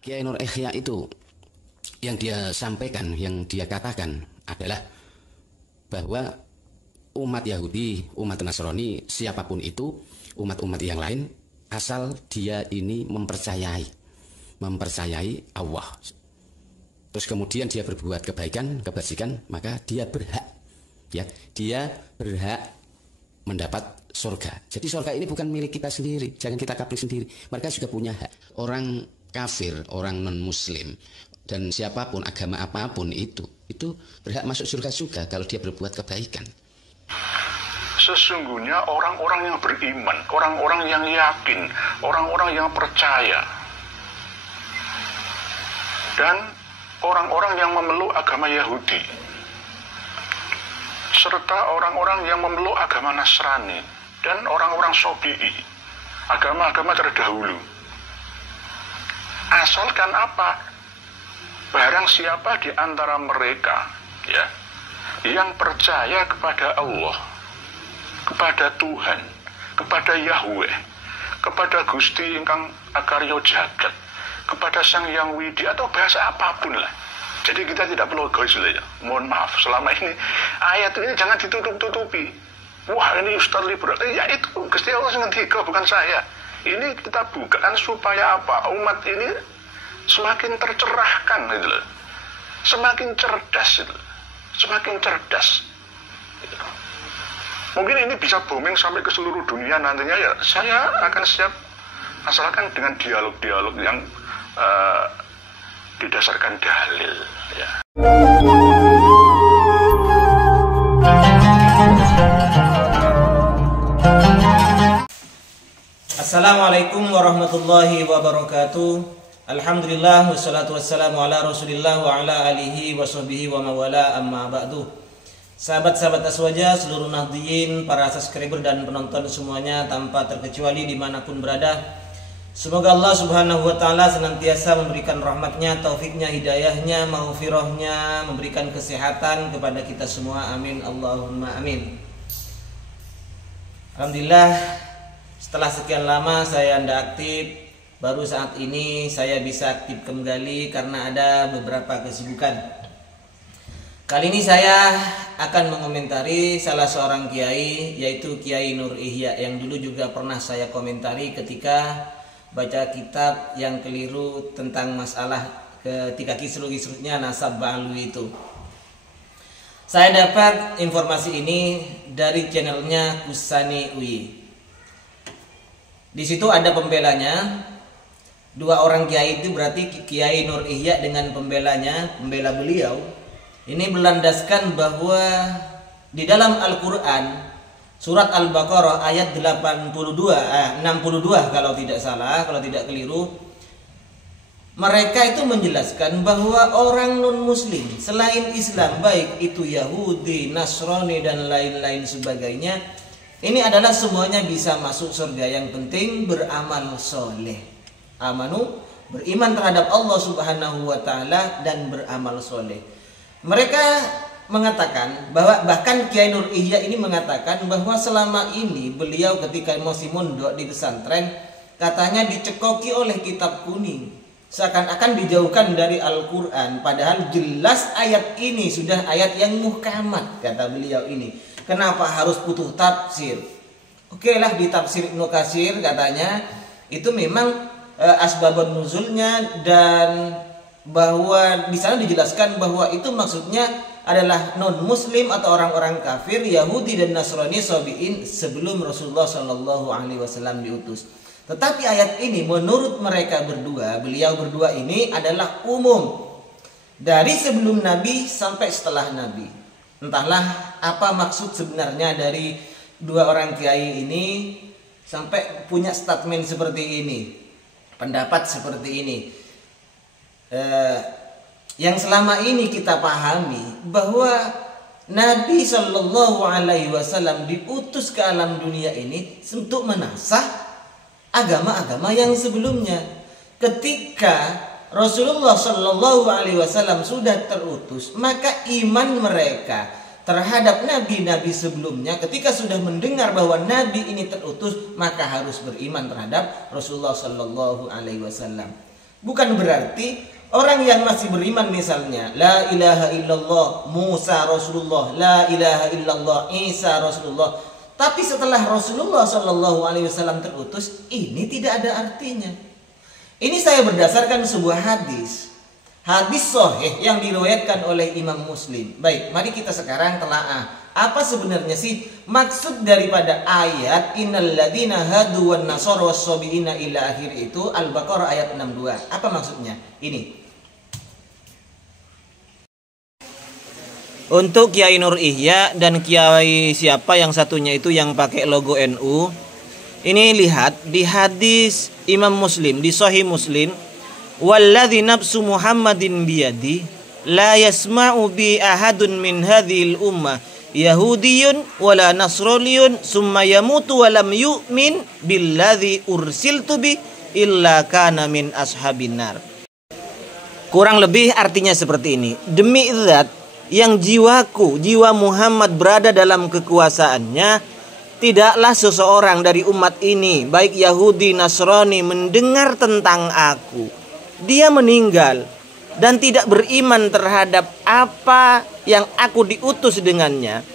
Kiai Nur Ihya itu yang dia sampaikan, yang dia katakan adalah bahwa umat Yahudi, umat Nasrani, siapapun itu, umat-umat yang lain, asal dia ini mempercayai Allah. Terus kemudian dia berbuat kebaikan, kebajikan, maka dia berhak, ya, dia berhak mendapat surga. Jadi surga ini bukan milik kita sendiri, jangan kita kapri sendiri. Mereka juga punya hak. Orang kafir, orang non-muslim, dan siapapun, agama apapun itu berhak masuk surga juga kalau dia berbuat kebaikan. Sesungguhnya orang-orang yang beriman, orang-orang yang yakin, orang-orang yang percaya, dan orang-orang yang memeluk agama Yahudi, serta orang-orang yang memeluk agama Nasrani, dan orang-orang Sobi'i, agama-agama terdahulu. Asalkan apa? Barang siapa di antara mereka, ya, yang percaya kepada Allah, kepada Tuhan, kepada Yahweh, kepada Gusti ingkang akarya jagat, kepada Sang Yang Widi, atau bahasa apapun lah. Jadi kita tidak perlu egois ya. Mohon maaf, selama ini ayat ini jangan ditutup-tutupi. Wah, ini Ustaz liberal. Ya itu Gusti Allah ngendika, bukan saya. Ini kita bukakan supaya apa? Umat ini semakin tercerahkan gitu loh. Semakin cerdas gitu. Semakin cerdas. Gitu. Mungkin ini bisa booming sampai ke seluruh dunia nantinya, ya saya akan siap, asalkan dengan dialog-dialog yang didasarkan dalil, ya. Assalamualaikum warahmatullahi wabarakatuh. Alhamdulillah wassalatu wassalamu ala Rasulillah wa ala alihi wa sahbihi wa mawala, amma ba'du. Sahabat-sahabat Aswaja, seluruh nahdiyin, para subscriber dan penonton semuanya tanpa terkecuali dimanapun berada, semoga Allah subhanahu wa ta'ala senantiasa memberikan rahmatnya, taufiknya, hidayahnya, maghfirahnya, memberikan kesehatan kepada kita semua, amin, Allahumma amin. Alhamdulillah, setelah sekian lama saya tidak aktif, baru saat ini saya bisa aktif kembali karena ada beberapa kesibukan. Kali ini saya akan mengomentari salah seorang kiai, yaitu Kiai Nur Ihya, yang dulu juga pernah saya komentari ketika baca kitab yang keliru tentang masalah ketika kisruh-kisruhnya nasab ba'lu itu. Saya dapat informasi ini dari channelnya Kusani UI. Di situ ada pembelanya. Dua orang kiai itu berarti Kiai Nur Ihya dengan pembelanya, pembela beliau. Ini berlandaskan bahwa di dalam Al-Quran surat Al-Baqarah ayat 62 kalau tidak salah, kalau tidak keliru, mereka itu menjelaskan bahwa orang non-muslim selain Islam, baik itu Yahudi, Nasrani dan lain-lain sebagainya, ini adalah semuanya bisa masuk surga. Yang penting beramal soleh. Amanu, beriman terhadap Allah subhanahu wa ta'ala dan beramal soleh. Mereka mengatakan bahwa, bahkan Kiai Nur Ihya ini mengatakan bahwa selama ini beliau ketika masih mondok di pesantren, katanya dicekoki oleh kitab kuning, seakan-akan dijauhkan dari Al-Quran, padahal jelas ayat ini sudah ayat yang muhkamat, kata beliau ini. Kenapa harus putus tafsir? Oke lah, di tafsir Ibnu Katsir katanya itu memang asbabun nuzulnya, dan bahwa di sana dijelaskan bahwa itu maksudnya adalah non muslim atau orang-orang kafir Yahudi dan Nasrani Sobi'in sebelum Rasulullah Shallallahu Alaihi Wasallam diutus. Tetapi ayat ini menurut mereka berdua, beliau berdua ini adalah umum dari sebelum Nabi sampai setelah Nabi. Entahlah apa maksud sebenarnya dari dua orang kiai ini sampai punya statement seperti ini, pendapat seperti ini. Yang selama ini kita pahami bahwa Nabi Shallallahu Alaihi Wasallam diutus ke alam dunia ini untuk menasah agama-agama yang sebelumnya. Ketika Rasulullah Shallallahu Alaihi Wasallam sudah terutus, maka iman mereka terhadap nabi-nabi sebelumnya, ketika sudah mendengar bahwa nabi ini terutus, maka harus beriman terhadap Rasulullah Shallallahu Alaihi Wasallam. Bukan berarti orang yang masih beriman misalnya la ilaha illallah Musa Rasulullah, la ilaha illallah Isa Rasulullah, tapi setelah Rasulullah Shallallahu Alaihi Wasallam terutus, ini tidak ada artinya. Ini saya berdasarkan sebuah hadis sahih yang diriwayatkan oleh Imam Muslim. Baik, mari kita sekarang telaah apa sebenarnya sih maksud daripada ayat innal ladzina hadu wan nasara was-sabiina ila akhir itu, Al-Baqarah ayat 62. Apa maksudnya? Ini. Untuk Kiai Nur Ihya dan Kiai siapa yang satunya itu yang pakai logo NU. Ini lihat di hadis Imam Muslim, di Sahih Muslim, walladzi nafsu Muhammadin biyadi la yasma'u bi ahadun min hadhil ummah Yahudiyun wala Nasroniyun summa yamutu walam yu'min billadzi ursiltu bi illa kana min ashabin nar. Kurang lebih artinya seperti ini. Demi zat yang jiwa Muhammad berada dalam kekuasaannya, tidaklah seseorang dari umat ini, baik Yahudi, Nasrani, mendengar tentang aku, dia meninggal dan tidak beriman terhadap apa yang aku diutus dengannya,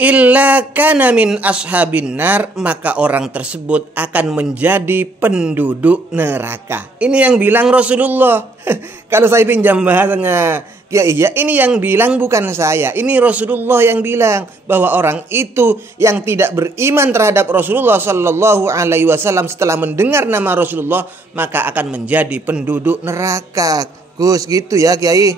illa kana min ashabin nar, maka orang tersebut akan menjadi penduduk neraka. Ini yang bilang Rasulullah. Kalau saya pinjam bahasanya iya, ini yang bilang bukan saya. Ini Rasulullah yang bilang bahwa orang itu yang tidak beriman terhadap Rasulullah Sallallahu Alaihi Wasallam setelah mendengar nama Rasulullah, maka akan menjadi penduduk neraka. Gus, gitu ya Kiai.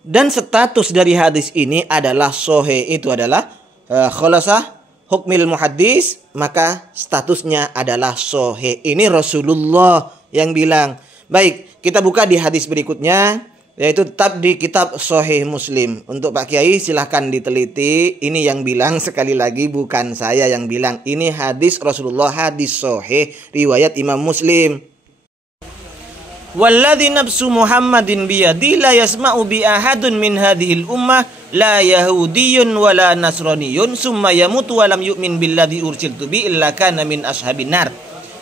Dan status dari hadis ini adalah sahih, itu adalah khulasah hukmil muhaddis, maka statusnya adalah sahih. Ini Rasulullah yang bilang. Baik, kita buka di hadis berikutnya, yaitu tetap di kitab Sahih Muslim. Untuk Pak Kiai silahkan diteliti. Ini yang bilang, sekali lagi bukan saya yang bilang. Ini hadis Rasulullah, hadis sahih riwayat Imam Muslim. Walladzi nafsu Muhammadin biyadi la yasma'u bi ahadun min hadhil ummah la yahudiyyun wala nasraniyun summa yamutu wa lam yu'min billadzi ursiltu bi illa kana min ashabin nar.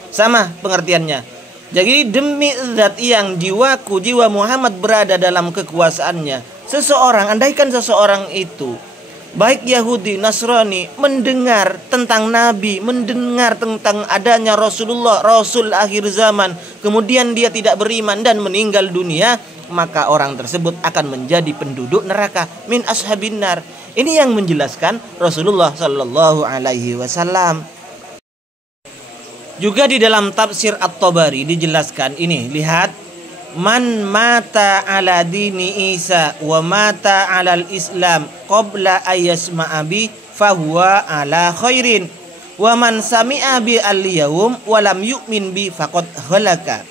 Sama pengertiannya. Jadi demi zat yang jiwa Muhammad berada dalam kekuasaannya, seseorang, andaikan seseorang itu baik Yahudi, Nasrani, mendengar tentang Nabi, mendengar tentang adanya Rasulullah, Rasul akhir zaman, kemudian dia tidak beriman dan meninggal dunia, maka orang tersebut akan menjadi penduduk neraka, min ashabin nar. Ini yang menjelaskan Rasulullah Sallallahu Alaihi Wasallam. Juga di dalam tafsir At-Tabari dijelaskan ini, lihat, man mata ala dini Isa wa mata ala al-Islam qabla ayasma'a bi fahuwa ala khairin wa man sami'a bi al-yawm wa lam yu'min bi faqad halaka.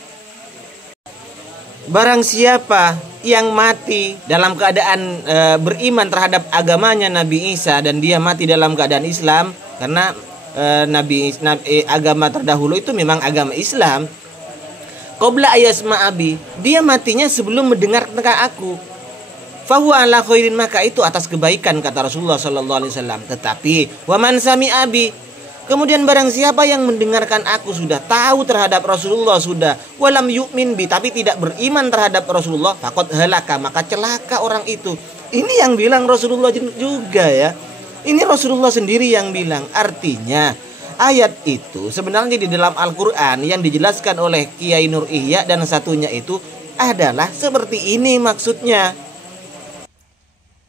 Barang siapa yang mati dalam keadaan beriman terhadap agamanya Nabi Isa dan dia mati dalam keadaan Islam, karena agama terdahulu itu memang agama Islam. Qabla ayasma abi, dia matinya sebelum mendengar tentang aku. Fahuwa ala khairin, maka itu atas kebaikan kata Rasulullah sallallahu alaihi wasallam. Tetapi wa man sami abi, kemudian barang siapa yang mendengarkan aku sudah tahu terhadap Rasulullah sudah, walam yu'min bi, tapi tidak beriman terhadap Rasulullah, faqad halaka, maka celaka orang itu. Ini yang bilang Rasulullah juga ya. Ini Rasulullah sendiri yang bilang. Artinya ayat itu sebenarnya di dalam Al-Quran yang dijelaskan oleh Kiai Nur Ihya dan satunya itu adalah seperti ini maksudnya.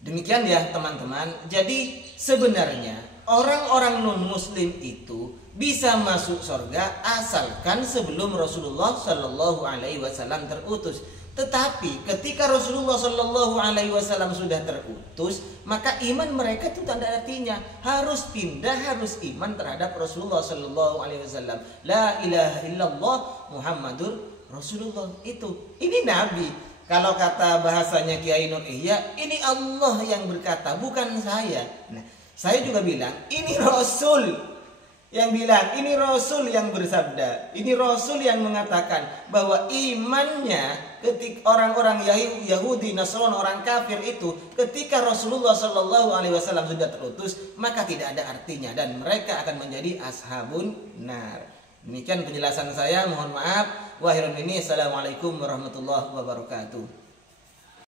Demikian ya teman-teman. Jadi sebenarnya orang-orang non-muslim itu bisa masuk surga asalkan sebelum Rasulullah Shallallahu Alaihi Wasallam terutus. Tetapi ketika Rasulullah Shallallahu Alaihi Wasallam sudah terutus, maka iman mereka itu tanda artinya harus pindah, harus iman terhadap Rasulullah Shallallahu Alaihi Wasallam. La ilaha illallah Muhammadur Rasulullah, itu. Ini Nabi. Kalau kata bahasanya Kiai Nur Ihya, ini Allah yang berkata, bukan saya. Nah, saya juga bilang ini Rasul yang bilang, ini Rasul yang bersabda, ini Rasul yang mengatakan bahwa imannya ketika orang-orang Yahudi, Nasrani, orang kafir itu ketika Rasulullah Shallallahu Alaihi Wasallam sudah terutus, maka tidak ada artinya dan mereka akan menjadi ashabun nar. Demikian penjelasan saya, mohon maaf Wa akhirul ini assalamualaikum warahmatullahi wabarakatuh.